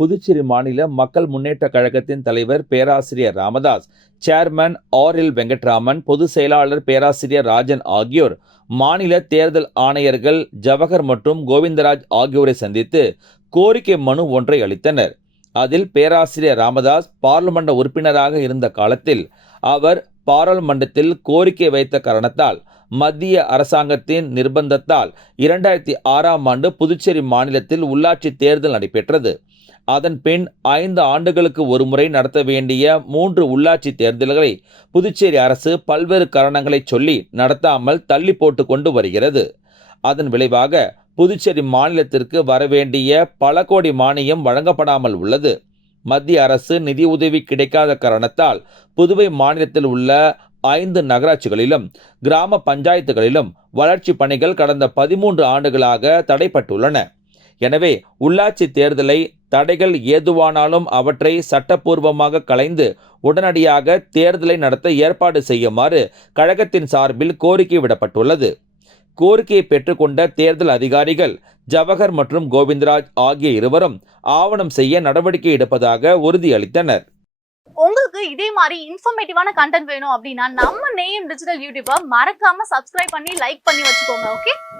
புதுச்சேரி மாநில மக்கள் முன்னேற்ற கழகத்தின் தலைவர் பேராசிரியர் Ramadoss chairman R L Venkatraman பொதுச் செயலாளர் பேராசிரியர் ராஜன் ஆகியோர் மாநில தேர்தல் ஆணையர்கள் ஜவஹர் மற்றும் கோவிந்தராஜ் ஆகியோரை சந்தித்து கோரிக்கை மனு ஒன்றை அளித்தனர். அதில் பேராசிரியர் ராமதாஸ் பார்லிமன்ற உறுப்பினராக இருந்த காலத்தில் அவர் பாராளுமன்றத்தில் கோரிக்கை வைத்த காரணத்தால் மத்திய அரசாங்கத்தின் நிர்பந்தத்தால் இரண்டாயிரத்தி ஆறாம் ஆண்டு புதுச்சேரி மாநிலத்தில் உள்ளாட்சி தேர்தல் நடைபெற்றது. அதன் பின் ஐந்து ஆண்டுகளுக்கு ஒருமுறை நடத்த வேண்டிய மூன்று உள்ளாட்சி தேர்தல்களை புதுச்சேரி அரசு பல்வேறு காரணங்களை சொல்லி நடத்தாமல் தள்ளி போட்டு கொண்டு வருகிறது. அதன் விளைவாக புதுச்சேரி மாநிலத்திற்கு வரவேண்டிய பல கோடி மானியம் வழங்கப்படாமல் உள்ளது. மத்திய அரசு நிதி உதவி கிடைக்காத காரணத்தால் புதுவை மாநிலத்தில் உள்ள ஐந்து நகராட்சிகளிலும் கிராம பஞ்சாயத்துகளிலும் வளர்ச்சி பணிகள் கடந்த பதிமூன்று ஆண்டுகளாக தடைப்பட்டுள்ளன. எனவே உள்ளாட்சி தேர்தலை தடைகள் ஏதுவானாலும் அவற்றை சட்டப்பூர்வமாக கலைந்து உடனடியாக தேர்தலை நடத்த ஏற்பாடு செய்யுமாறு கழகத்தின் சார்பில் கோரிக்கை விடப்பட்டுள்ளது. கோரிக்கையை பெற்றுக்கொண்ட தேர்தல் அதிகாரிகள் ஜவஹர் மற்றும் கோவிந்தராஜ் ஆகிய இருவரும் ஆவணம் செய்ய நடவடிக்கை எடுப்பதாக உறுதியளித்தனர். உங்களுக்கு இதே மாதிரி இன்ஃபர்மேட்டிவான கண்டென்ட் வேணும் அப்படின்னா நம்ம நேம் டிஜிட்டல் யூடியூப்பை மறக்காம சப்ஸ்கிரைப் பண்ணி லைக் பண்ணி வச்சுக்கோங்க ஓகே